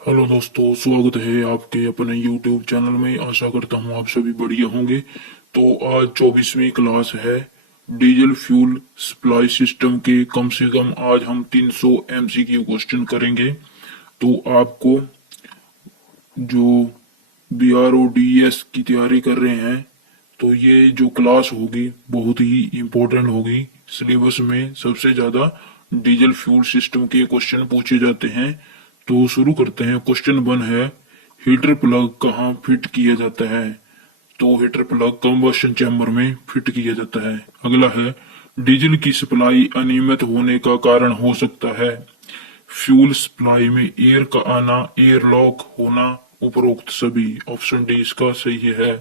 Hello दोस्तों, स्वागत है आपके अपने YouTube चैनल में। आशा करता हूँ आप सभी बढ़िया होंगे। तो आज 24वीं क्लास है डीजल फ्यूल सप्लाई सिस्टम के। कम से कम आज हम 300 MCQ क्वेश्चन करेंगे। तो आपको जो BRODES की तैयारी कर रहे हैं, तो ये जो क्लास होगी बहुत ही इम्पोर्टेंट होगी। सिलेबस में सबसे ज्यादा डीजल फ्यूल सिस्टम के क्वेश्चन पूछे जाते हैं। तो शुरू करते हैं। क्वेश्चन 1 है, हीटर प्लग कहाँ फिट किया जाता है? तो हीटर प्लग कंबशन चैम्बर में फिट किया जाता है। अगला है, डीजल की सप्लाई अनियमित होने का कारण हो सकता है। फ्यूल सप्लाई में एयर का आना, एयर लॉक होना, उपरोक्त सभी। ऑप्शन डी इसका सही है।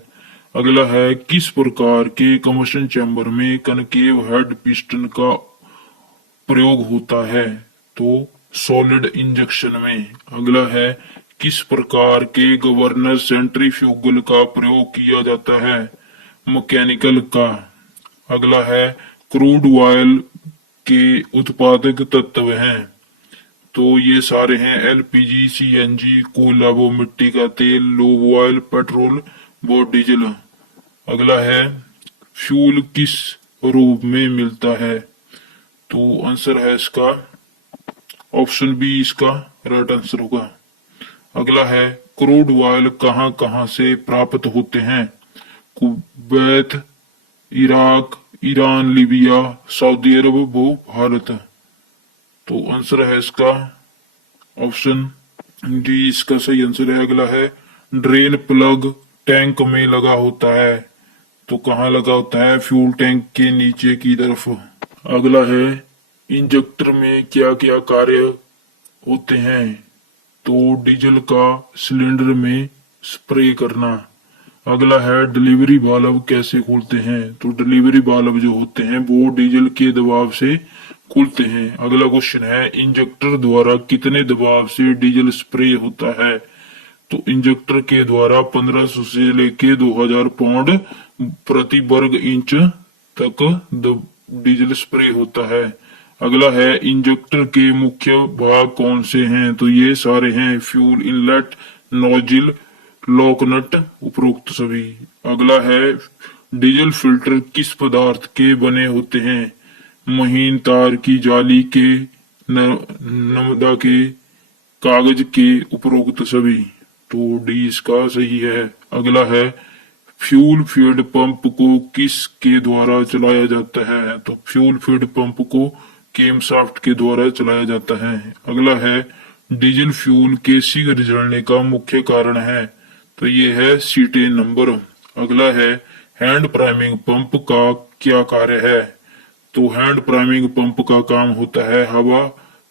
अगला है, किस प्रकार के कंबशन चैम्बर में कनकेव हेड पिस्टन का प्रयोग होता है? तो सॉलिड इंजेक्शन में। अगला है, किस प्रकार के गवर्नर सेंट्रीफ्यूगल का प्रयोग किया जाता है? मैकेनिकल का। अगला है, क्रूड ऑयल के उत्पादक तत्व हैं। तो ये सारे हैं LPG, CNG, कोयला वो मिट्टी का तेल, लूब ऑयल, पेट्रोल वो डीजल। अगला है, फ्यूल किस रूप में मिलता है? तो आंसर है इसका ऑप्शन बी इसका राइट आंसर होगा। अगला है, क्रूड ऑयल कहाँ कहाँ से प्राप्त होते हैं? Kuwait, Iraq, Iran, Libya, Saudi Arab वो भारत। तो आंसर है इसका ऑप्शन डी इसका सही आंसर है। अगला है, ड्रेन प्लग टैंक में लगा होता है। तो कहाँ लगा होता है? फ्यूल टैंक के नीचे की तरफ। अगला है, इंजेक्टर में क्या क्या कार्य होते हैं? तो डीजल का सिलेंडर में स्प्रे करना। अगला है, डिलीवरी वाल्व कैसे खुलते हैं? तो डिलीवरी वाल्व जो होते हैं वो डीजल के दबाव से खुलते हैं। अगला क्वेश्चन है, इंजेक्टर द्वारा कितने दबाव से डीजल स्प्रे होता है? तो इंजेक्टर के द्वारा 1500 से लेके 2000 पाउंड प्रति वर्ग इंच तक डीजल स्प्रे होता है। अगला है, इंजेक्टर के मुख्य भाग कौन से हैं? तो ये सारे हैं, फ्यूल इनलेट, नोजिल, लॉकनट, उपरोक्त सभी। अगला है, डीजल फिल्टर किस पदार्थ के बने होते हैं? महीन तार की जाली के, नमदा के, कागज के, उपरोक्त सभी। तो डी इसका सही है। अगला है, फ्यूल फीड पंप को किसके द्वारा चलाया जाता है? तो फ्यूल फीड पंप को केमशाफ्ट के द्वारा चलाया जाता है। अगला है, डीजल फ्यूल के शीघ्र जलने का मुख्य कारण है? तो ये है सीटेन नंबर। अगला है, हैंड प्राइमिंग पंप का क्या कार्य है? तो हैंड प्राइमिंग पंप का काम होता है हवा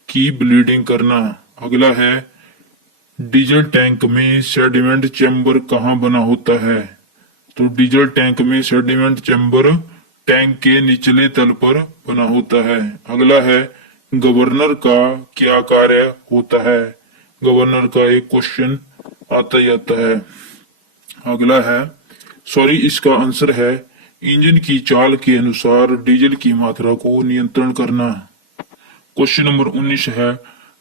की ब्लीडिंग करना। अगला है, डीजल टैंक में सेडिमेंट चैम्बर कहाँ बना होता है? तो डीजल टैंक में सेडिमेंट चैम्बर टैंक के निचले तल पर बना होता है। अगला है, गवर्नर का क्या कार्य होता है? गवर्नर का एक क्वेश्चन आता ही आता है। अगला है, सॉरी इसका आंसर है, इंजन की चाल के अनुसार डीजल की मात्रा को नियंत्रण करना। क्वेश्चन नंबर 19 है,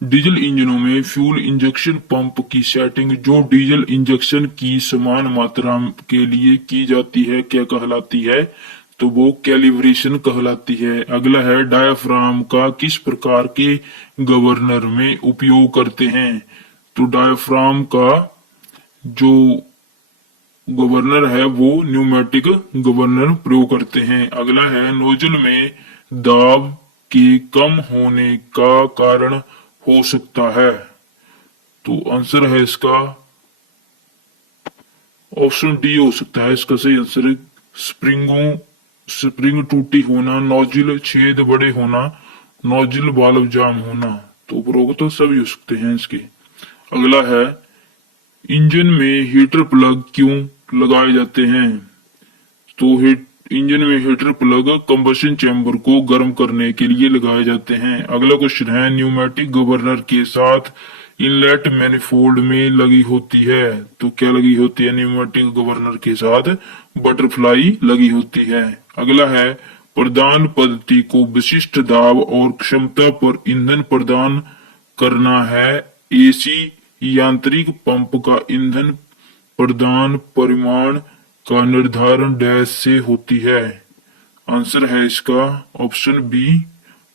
डीजल इंजनों में फ्यूल इंजेक्शन पंप की सेटिंग जो डीजल इंजेक्शन की समान मात्रा के लिए की जाती है क्या कहलाती है? तो वो कैलिब्रेशन कहलाती है। अगला है, डायाफ्राम का किस प्रकार के गवर्नर में उपयोग करते हैं? तो डायाफ्राम का जो गवर्नर है वो न्यूमेटिक गवर्नर प्रयोग करते हैं। अगला है, नोजल में दाब के कम होने का कारण हो सकता है? तो आंसर है इसका ऑप्शन डी हो सकता है। इसका सही आंसर है, स्प्रिंग टूटी होना, नोजिल छेद बड़े होना, नोजिल वाल्व जाम होना। तो उपरोक्त तो सभी हो सकते हैं इसके। अगला है, इंजन में हीटर प्लग क्यों लगाए जाते हैं? तो इंजन में हीटर प्लग कंबशन चैम्बर को गर्म करने के लिए लगाए जाते हैं। अगला क्वेश्चन है, न्यूमेटिक गवर्नर के साथ इनलेट मैनिफोल्ड में लगी होती है? तो क्या लगी होती है न्यूमेटिक गवर्नर के साथ? बटरफ्लाई लगी होती है। अगला है, प्रदान पद्धति को विशिष्ट दाब और क्षमता पर ईंधन प्रदान करना है AC यांत्रिक पंप का ईंधन प्रदान परिमाण का निर्धारण डैश से होती है। आंसर है इसका ऑप्शन बी,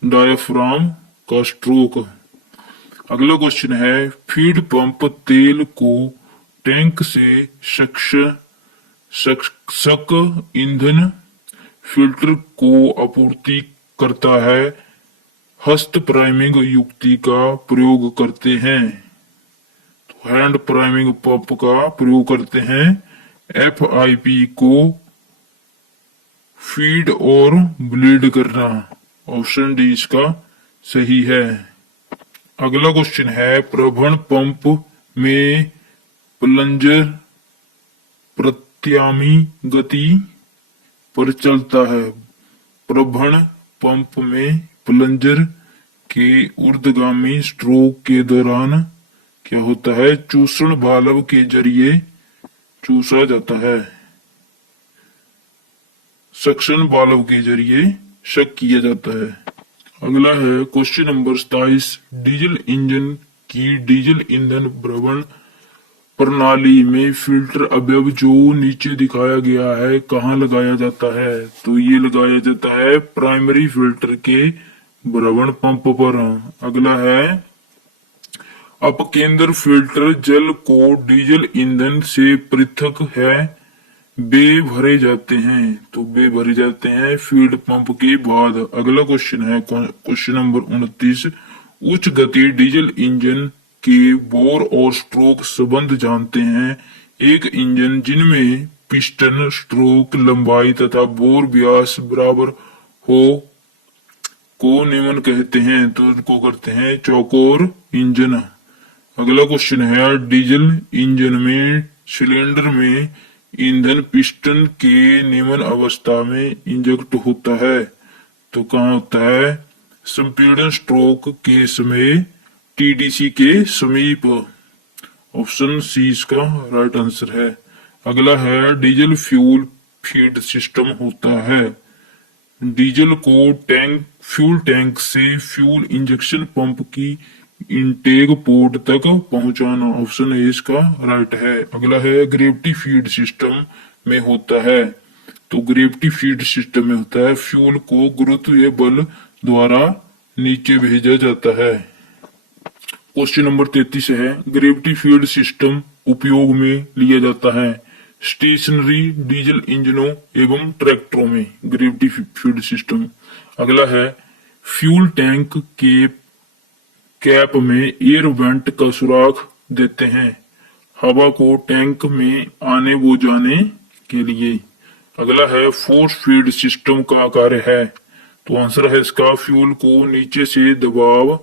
डायाफ्राम का स्ट्रोक। अगला क्वेश्चन है, फीड पंप तेल को टैंक से शक ईंधन फिल्टर को आपूर्ति करता है, हस्त प्राइमिंग युक्ति का प्रयोग करते हैं। तो हैंड प्राइमिंग पंप का प्रयोग करते हैं। FIP को फीड और ब्लीड करना। ऑप्शन डी इसका सही है। अगला क्वेश्चन है, प्रवहन पंप में प्लंजर प्रत्यामी गति पर चलता है। प्रवहन पंप में प्लंजर के ऊर्ध्वगामी स्ट्रोक के दौरान क्या होता है, चूषण वाल्व के जरिए चूसा जाता है, सक्शन वाल्व के जरिए शक किया जाता है। अगला है क्वेश्चन नंबर 27, डीजल इंजन की डीजल ईंधन भ्रमण प्रणाली में फिल्टर अवयव जो नीचे दिखाया गया है कहाँ लगाया जाता है। तो ये लगाया जाता है प्राइमरी फिल्टर के भ्रमण पंप पर। अगला है, अपकेंद्र फिल्टर जल को डीजल ईंधन से पृथक है, बे भरे जाते हैं। तो बे भरे जाते हैं फीड पंप के बाद। अगला क्वेश्चन है क्वेश्चन नंबर 29, उच्च गति डीजल इंजन के बोर और स्ट्रोक संबंध जानते हैं। एक इंजन जिनमें पिस्टन स्ट्रोक लंबाई तथा बोर व्यास बराबर हो को निम्न कहते हैं। तो उनको करते हैं चौकोर इंजन। अगला क्वेश्चन है, डीजल इंजन में सिलेंडर में ईंधन पिस्टन के निम्न अवस्था में इंजेक्ट होता है। तो कहाँ होता है, संपीड़न स्ट्रोक के समय TDC के समीप। ऑप्शन सी इसका राइट आंसर है। अगला है, डीजल फ्यूल फीड सिस्टम होता है। डीजल को फ्यूल टैंक से फ्यूल इंजेक्शन पंप की इनटेक पोर्ट तक पहुंचाना। ऑप्शन ए इसका राइट है। अगला है, ग्रेविटी फीड सिस्टम में होता है। तो ग्रेविटी फीड सिस्टम में होता है, फ्यूल को गुरुत्वीय बल द्वारा नीचे भेजा जाता है। क्वेश्चन नंबर 33 है, ग्रेविटी फीड सिस्टम उपयोग में लिया जाता है स्टेशनरी डीजल इंजनों एवं ट्रैक्टरों में। Gravity feed system. अगला है, फ्यूल टैंक के कैप में एयर वेंट का सुराख देते हैं हवा को टैंक में आने वो जाने के लिए। अगला है, फोर्स फीड सिस्टम का कार्य है। तो आंसर है इसका फ्यूल को नीचे से दबाव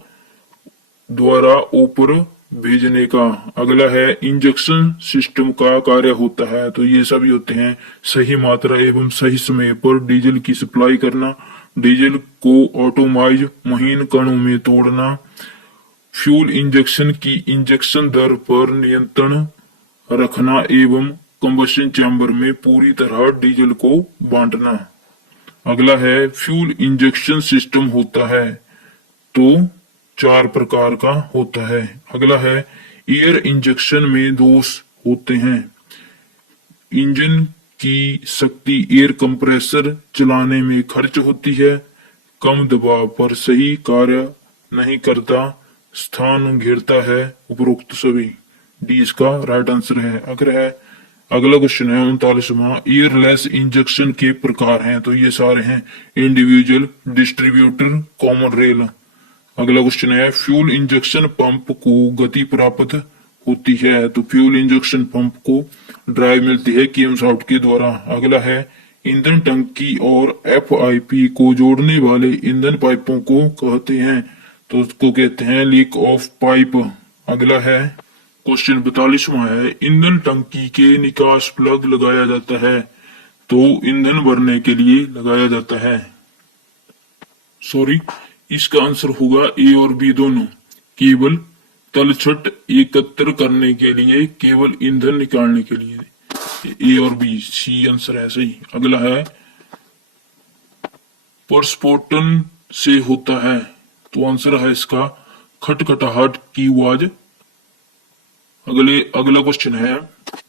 द्वारा ऊपर भेजने का। अगला है, इंजेक्शन सिस्टम का कार्य होता है। तो ये सभी होते हैं सही मात्रा एवं सही समय पर डीजल की सप्लाई करना, डीजल को ऑटोमाइज महीन कणों में तोड़ना, फ्यूल इंजेक्शन की इंजेक्शन दर पर नियंत्रण रखना एवं कंबशन चैम्बर में पूरी तरह डीजल को बांटना। अगला है, फ्यूल इंजेक्शन सिस्टम होता है तो 4 प्रकार का होता है। अगला है, एयर इंजेक्शन में दोष होते हैं। इंजन की शक्ति एयर कंप्रेसर चलाने में खर्च होती है, कम दबाव पर सही कार्य नहीं करता, स्थान घेरता है, उपरोक्त सभी। डी इसका राइट आंसर है। अगला क्वेश्चन है 39वां, एयरलेस इंजेक्शन के प्रकार हैं। तो ये सारे हैं इंडिविजुअल, डिस्ट्रीब्यूटर, कॉमन रेल। अगला क्वेश्चन है, फ्यूल इंजेक्शन पंप को गति प्राप्त होती है। तो फ्यूल इंजेक्शन पंप को ड्राइव मिलती है केम शाफ्ट के द्वारा। अगला है, ईंधन टंकी और FIP को जोड़ने वाले ईंधन पाइपों को कहते हैं। तो उसको कहते हैं लीक ऑफ पाइप। अगला है क्वेश्चन 42वां है, ईंधन टंकी के निकास प्लग लगाया जाता है। तो ईंधन भरने के लिए लगाया जाता है। सॉरी, इसका आंसर होगा ए और बी दोनों। केवल तलछट एकत्र करने के लिए, केवल ईंधन निकालने के लिए। ए और बी, सी आंसर है सही। अगला है, प्रस्फोटन से होता है। तो आंसर है इसका खटखटाहट की आवाज अगला क्वेश्चन है,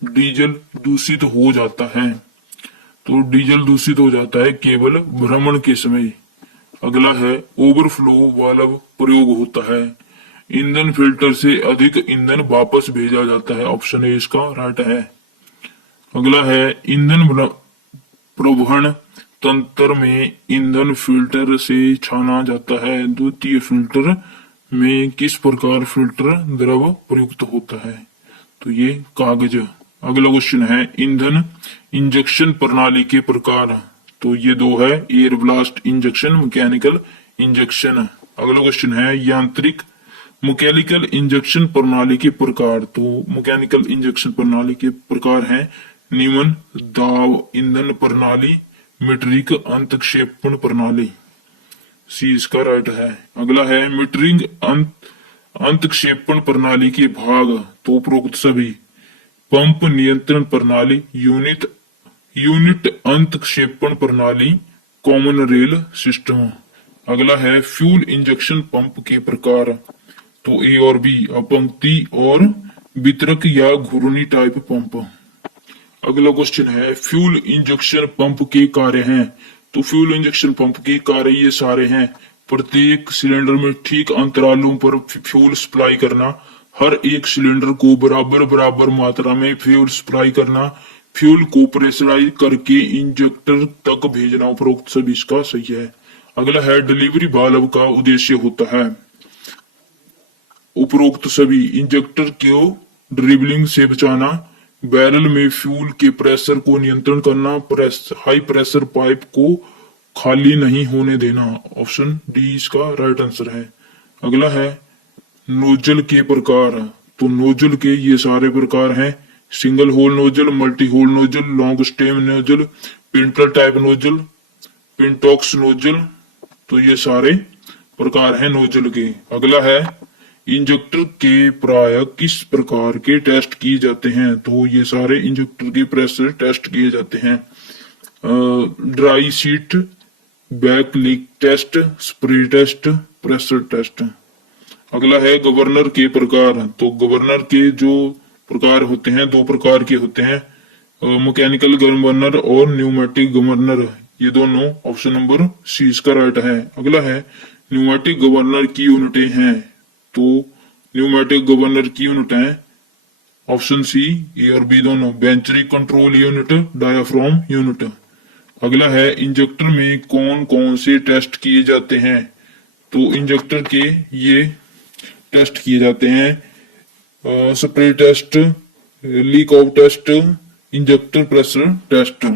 डीजल दूषित हो जाता है। तो डीजल दूषित हो जाता है केवल भ्रमण के समय। अगला है, ओवरफ्लो वाल्व प्रयोग होता है। ईंधन फिल्टर से अधिक ईंधन वापस भेजा जाता है। ऑप्शन ए इसका राइट है। अगला है, ईंधन प्रवहन तंत्र में ईंधन फिल्टर से छाना जाता है। द्वितीय फिल्टर में किस प्रकार फिल्टर द्रव प्रयुक्त होता है? तो ये कागज। अगला क्वेश्चन है, ईंधन इंजेक्शन प्रणाली के प्रकार। तो ये दो है, air blast injection, mechanical injection. अगला क्वेश्चन है, यांत्रिक मैकेनिकल इंजेक्शन प्रणाली के प्रकार। तो मैकेनिकल इंजेक्शन प्रणाली के प्रकार हैं निम्न दाब ईंधन प्रणाली, मीटरिंग अंतक्षेपण प्रणाली। सी इसका राइट है। अगला है, मीटरिंग अंतक्षेपण प्रणाली के भाग। तो उपरोक्त सभी, पंप नियंत्रण प्रणाली, यूनिट अंतक्षेपण प्रणाली, कॉमन रेल सिस्टम। अगला है, फ्यूल इंजेक्शन पंप के प्रकार। तो ए और बी, अपंक्ति और वितरक या घूर्णी टाइप पंप। अगला क्वेश्चन है, फ्यूल इंजेक्शन पंप के कार्य हैं। तो फ्यूल इंजेक्शन पंप के कार्य ये सारे हैं, प्रत्येक सिलेंडर में ठीक अंतरालों पर फ्यूल सप्लाई करना, हर एक सिलेंडर को बराबर मात्रा में फ्यूल सप्लाई करना, फ्यूल को प्रेशराइज करके इंजेक्टर तक भेजना। उपरोक्त सभी इसका सही है। अगला है, डिलीवरी वाल्व का उद्देश्य होता है। उपरोक्त सभी, इंजेक्टर को ड्रिबलिंग से बचाना, बैरल में फ्यूल के प्रेशर को नियंत्रण करना, हाई प्रेशर पाइप को खाली नहीं होने देना। ऑप्शन डी इसका राइट आंसर है। अगला है, नोजल के प्रकार। तो नोजल के ये सारे प्रकार हैं, single hole nozzle, multi hole nozzle, long stem nozzle, pintle type nozzle, pintaux nozzle. तो ये सारे प्रकार हैं नोजल के। अगला है, इंजेक्टर के प्राय किस प्रकार के टेस्ट किए जाते हैं? तो ये सारे इंजेक्टर के प्रेशर टेस्ट किए जाते हैं। Dry seat, back leak test, spray test, pressure test. अगला है, गवर्नर के प्रकार। तो गवर्नर के जो प्रकार होते हैं, दो प्रकार के होते हैं, मैकेनिकल गवर्नर और न्यूमेटिक गवर्नर। ये दोनों, ऑप्शन नंबर सी इसका राइट है। अगला है, न्यूमेटिक गवर्नर की यूनिटें हैं। तो न्यूमेटिक गवर्नर की यूनिट है, ऑप्शन सी, ए और बी दोनों, बेंचरी कंट्रोल यूनिट, डायाफ्राम यूनिट। अगला है, इंजेक्टर में कौन कौन से टेस्ट किए जाते हैं? तो इंजेक्टर के ये टेस्ट किए जाते हैं, spray test, leak off test, injector pressure test.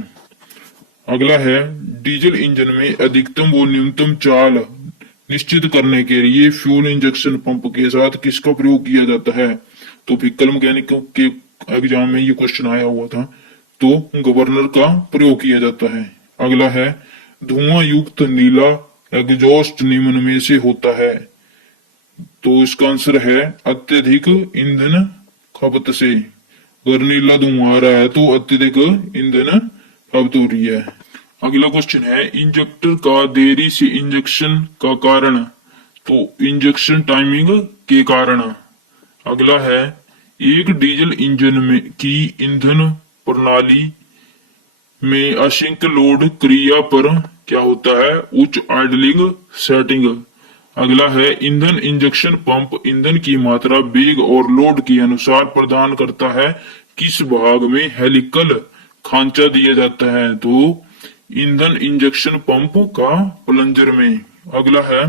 अगला है, डीजल इंजन में अधिकतम व न्यूनतम चाल निश्चित करने के लिए फ्यूल इंजेक्शन पंप के साथ किसका प्रयोग किया जाता है? तो व्हीकल मैकेनिक के एग्जाम में ये क्वेश्चन आया हुआ था। तो गवर्नर का प्रयोग किया जाता है। अगला है, धुआं युक्त नीला एग्जॉस्ट निम्न में से होता है। तो इसका आंसर है अत्यधिक ईंधन खपत से। अगर नीला धुआं आ रहा है तो अत्यधिक ईंधन खपत हो रही है। अगला क्वेश्चन है, इंजेक्टर का देरी से इंजेक्शन का कारण। तो इंजेक्शन टाइमिंग के कारण। अगला है, एक डीजल इंजन में की ईंधन प्रणाली में असिंक लोड क्रिया पर क्या होता है? उच्च आइडलिंग सेटिंग। अगला है, ईंधन इंजेक्शन पंप ईंधन की मात्रा, वेग और लोड के अनुसार प्रदान करता है। किस भाग में हेलिकल खांचा दिया जाता है? तो ईंधन इंजेक्शन पंप का प्लंजर में। अगला है,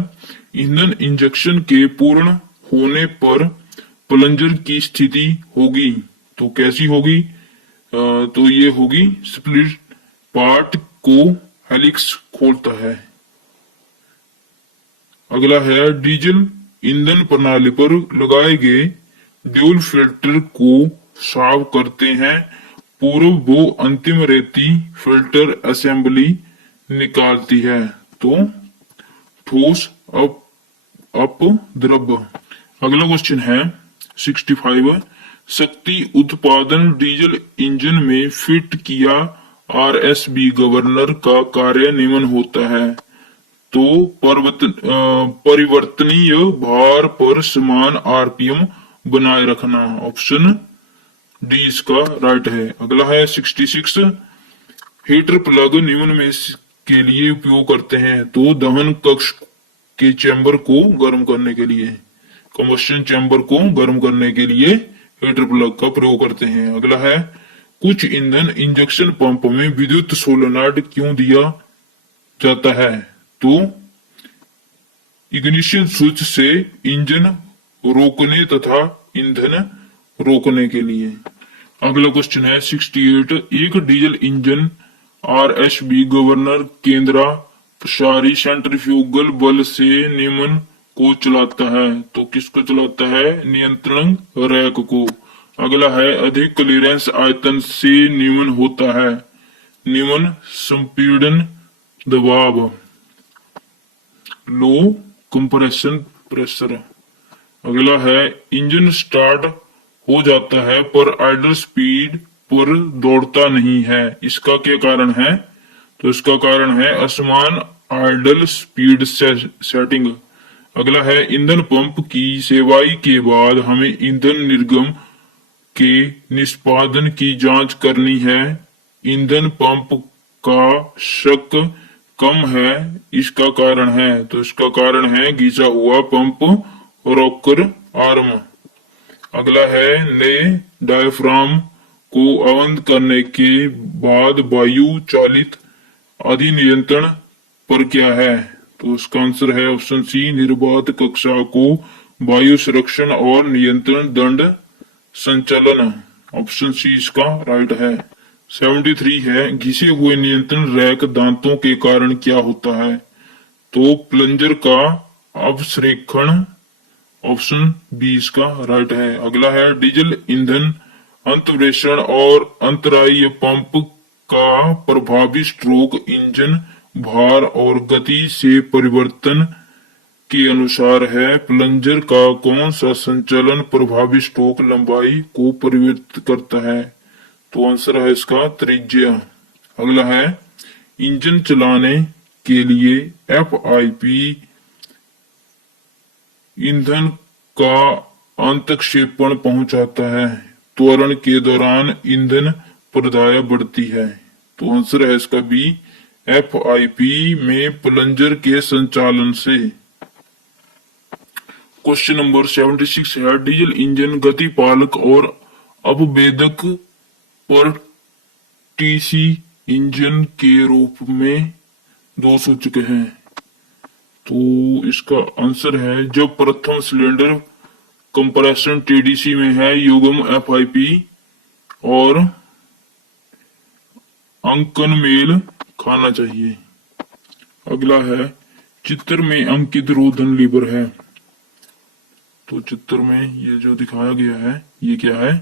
ईंधन इंजेक्शन के पूर्ण होने पर प्लंजर की स्थिति होगी। तो कैसी होगी? तो ये होगी, स्प्लिट पार्ट को हेलिक्स खोलता है। अगला है, डीजल ईंधन प्रणाली पर लगाए गए ड्यूल फिल्टर को साफ करते हैं। पूर्व वो अंतिम रेती फिल्टर असेंबली निकालती है। तो ठोस अप द्रव। अगला क्वेश्चन है 65, शक्ति उत्पादन डीजल इंजन में फिट किया आरएसबी गवर्नर का कार्य निम्न होता है। तो परिवर्तनीय भार पर समान आरपीएम बनाए रखना। ऑप्शन डी इसका राइट है। अगला है 66। हीटर प्लग निम्न में के लिए उपयोग करते हैं। तो दहन कक्ष के चैम्बर को गर्म करने के लिए, कंबस्शन चैम्बर को गर्म करने के लिए हीटर प्लग का प्रयोग करते हैं। अगला है कुछ ईंधन इंजेक्शन पंप में विद्युत सोलेनॉइड क्यों दिया जाता है। तो इग्निशन स्विच से इंजन रोकने तथा ईंधन रोकने के लिए। अगला क्वेश्चन है 68। एक डीजल इंजन आरएसबी गवर्नर केंद्रा प्रसारी सेंट्रीफ्यूगल बल से निम्न को चलाता है। तो किसको चलाता है? नियंत्रण रैक को। अगला है अधिक क्लीयरेंस आयतन से निम्न होता है। निम्न संपीड़न दबाव, लो कंप्रेशन प्रेशर। अगला है इंजन स्टार्ट हो जाता है पर आइडल स्पीड पर दौड़ता नहीं है। इसका क्या कारण है? तो इसका कारण है असमान आइडल स्पीड सेटिंग। अगला है ईंधन पंप की सेवाई के बाद हमें ईंधन निर्गम के निष्पादन की जांच करनी है। ईंधन पंप का शक कम है, इसका कारण है। तो इसका कारण है घिसा हुआ पंप रॉकर आर्म। अगला है नए डायफ्राम को अवंद करने के बाद वायु चालित अधिनियंत्रण पर क्या है। तो उसका आंसर है ऑप्शन सी निर्बाध कक्षा को वायु संरक्षण और नियंत्रण दंड संचालन। ऑप्शन सी इसका राइट है। 73 है घिसे हुए नियंत्रण रैक दांतों के कारण क्या होता है। तो प्लंजर का अवक्षेपण। ऑप्शन बी इसका राइट है। अगला है डीजल ईंधन अंतर्वेषण और अंतराय पंप का प्रभावी स्ट्रोक इंजन भार और गति से परिवर्तन के अनुसार है। प्लंजर का कौन सा संचालन प्रभावी स्ट्रोक लंबाई को परिवर्तित करता है। तो आंसर है इसका त्रिज्या। अगला है इंजन चलाने के लिए FIP ईंधन का अंतक्षेपण पहुंचाता है। त्वरण के दौरान ईंधन प्रदाय बढ़ती है। तो आंसर है इसका बी FIP में प्लंजर के संचालन से। क्वेश्चन नंबर 76 है डीजल इंजन गतिपालक और अपवेदक पर TC इंजन के रूप में दो सूचक हैं। तो इसका आंसर है जब प्रथम सिलेंडर कंप्रेशन TDC में है युग्म FIP और अंकन मेल खाना चाहिए। अगला है चित्र में अंकित रोधन लीवर है। तो चित्र में ये जो दिखाया गया है ये क्या है?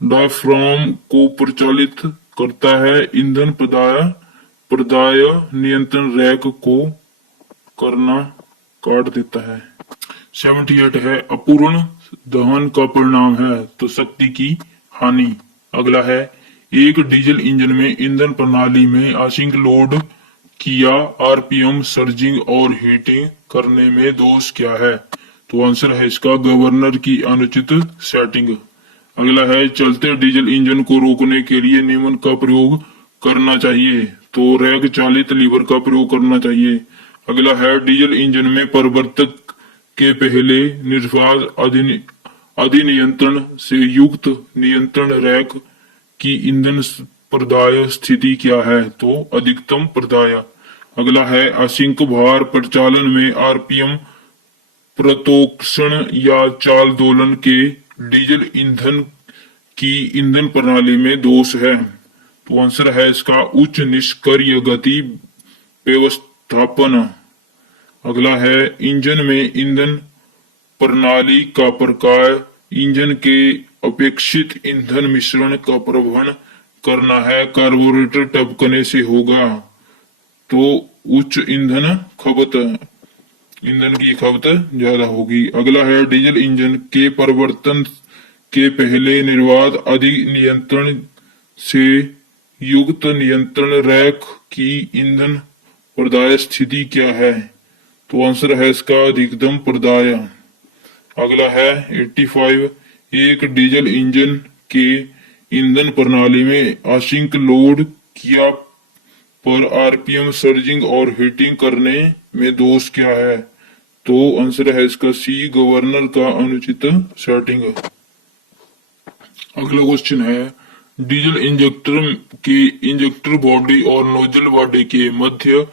डायफ्राम को प्रचालित करता है। ईंधन प्रदाय नियंत्रण रैक को करना काट देता है। 78 है अपूर्ण दहन का परिणाम है। तो शक्ति की हानि। अगला है एक डीजल इंजन में ईंधन प्रणाली में असिंक लोड किया RPM सर्जिंग और हीटिंग करने में दोष क्या है। तो आंसर है इसका गवर्नर की अनुचित सेटिंग। अगला है चलते डीजल इंजन को रोकने के लिए निम्न का प्रयोग करना चाहिए। तो रैक चालित लीवर का प्रयोग करना चाहिए। अगला है डीजल इंजन में परिवर्तक के पहले निर्वात अधिनियंत्रण से युक्त नियंत्रण रैक की ईंधन प्रदाय स्थिति क्या है। तो अधिकतम प्रदाय। अगला है असिंक भार प्रचालन में RPM प्रतोक्षण या चाल दोलन के डीजल ईंधन की ईंधन प्रणाली में दोष है। तो आंसर है इसका उच्च निष्क्रिय गति व्यवस्थापन। अगला है इंजन में ईंधन प्रणाली का प्रकार इंजन के अपेक्षित ईंधन मिश्रण का प्रवहन करना है। कार्बोरेटर टपकने से होगा तो उच्च ईंधन की खपत ज्यादा होगी। अगला है डीजल इंजन के परिवर्तन के पहले निर्वात अधिनियंत्रण से युक्त नियंत्रण रैक की ईंधन प्रदाय स्थिति क्या है। तो आंसर है इसका अधिकतम प्रदाय। अगला है 85, एक डीजल इंजन के ईंधन प्रणाली में असिंक लोड किया पर आरपीएम सर्जिंग और हीटिंग करने में दोष क्या है? तो आंसर है इसका सी, गवर्नर का अनुचित सेटिंग। अगला क्वेश्चन है डीजल इंजेक्टर के इंजेक्टर बॉडी और नोजल बॉडी के मध्य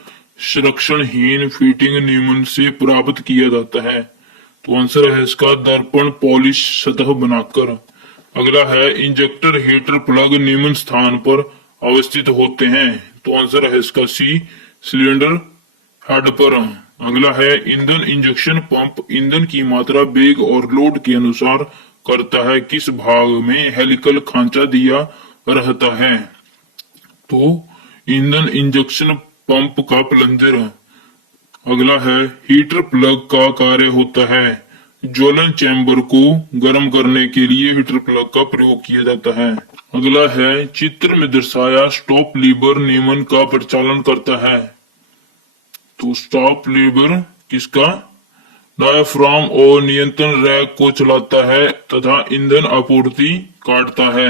संरक्षणहीन फिटिंग निम्न से प्राप्त किया जाता है। तो आंसर है इसका दर्पण पॉलिश सतह बनाकर। अगला है इंजेक्टर हीटर प्लग निम्न स्थान पर अवस्थित होते हैं। तो आंसर है इसका सी, सिलेंडर हेड पर। अगला है ईंधन इंजेक्शन पंप ईंधन की मात्रा वेग और लोड के अनुसार करता है, किस भाग में हेलिकल खांचा दिया रहता है? तो ईंधन इंजेक्शन पंप का प्लंजर। अगला है हीटर प्लग का कार्य होता है, ज्वलन चैम्बर को गर्म करने के लिए हीटर प्लग का प्रयोग किया जाता है। अगला है चित्र में दर्शाया स्टॉप लीवर निम्न का परिचालन करता है। तो स्टॉप लीवर किसका? डायाफ्राम और नियंत्रण रैक को चलाता है तथा ईंधन आपूर्ति काटता है।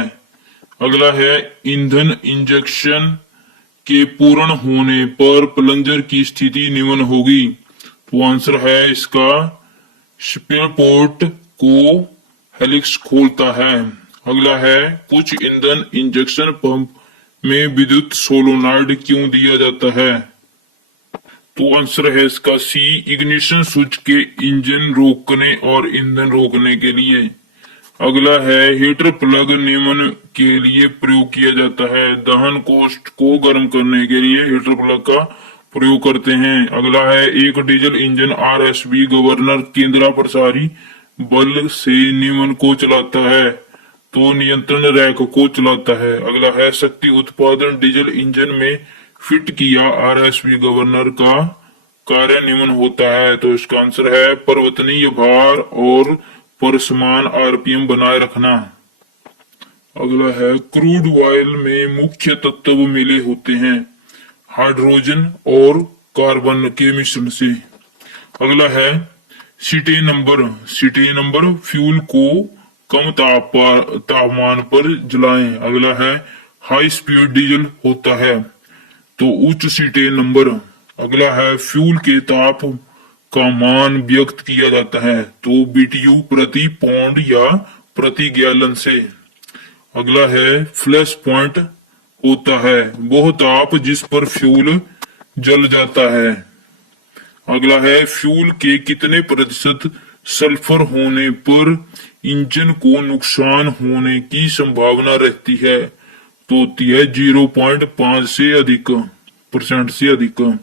अगला है ईंधन इंजेक्शन के पूर्ण होने पर प्लंजर की स्थिति निम्न होगी। तो आंसर है इसका स्पेयर पोर्ट को हेलिक्स खोलता है। अगला है कुछ ईंधन इंजेक्शन पंप में विद्युत सोलोनाइड क्यों दिया जाता है? तो आंसर है इसका सी, इग्निशन स्विच के इंजन रोकने और ईंधन रोकने के लिए। अगला है हीटर प्लग निम्न के लिए प्रयोग किया जाता है, दहन कोष्ठ को गर्म करने के लिए हीटर प्लग का प्रयोग करते हैं। अगला है एक डीजल इंजन आरएसबी गवर्नर केंद्र प्रसारी बल से निम्न को चलाता है, तो नियंत्रण रैक को चलाता है। अगला है शक्ति उत्पादन डीजल इंजन में फिट किया आरएसबी गवर्नर का कार्य निम्न होता है। तो इसका आंसर है परिवर्तनीय भार और परसमान आरपीएम बनाए रखना। अगला है क्रूड ऑयल में मुख्य तत्व मिले होते हैं हाइड्रोजन और कार्बन के मिश्रण से। अगला है सिटे नंबर फ्यूल को कम तापमान पर जलाएं। अगला है हाई स्पीड डीजल होता है तो उच्च सिटे नंबर। अगला है फ्यूल के ताप का मान व्यक्त किया जाता है तो बीटीयू प्रति पौंड या प्रति गैलन से। अगला है फ्लैश पॉइंट होता है वह ताप जिस पर फ्यूल जल जाता है। अगला है फ्यूल के कितने प्रतिशत सल्फर होने पर इंजन को नुकसान होने की संभावना रहती है? तो होती है 0.5 से अधिक %।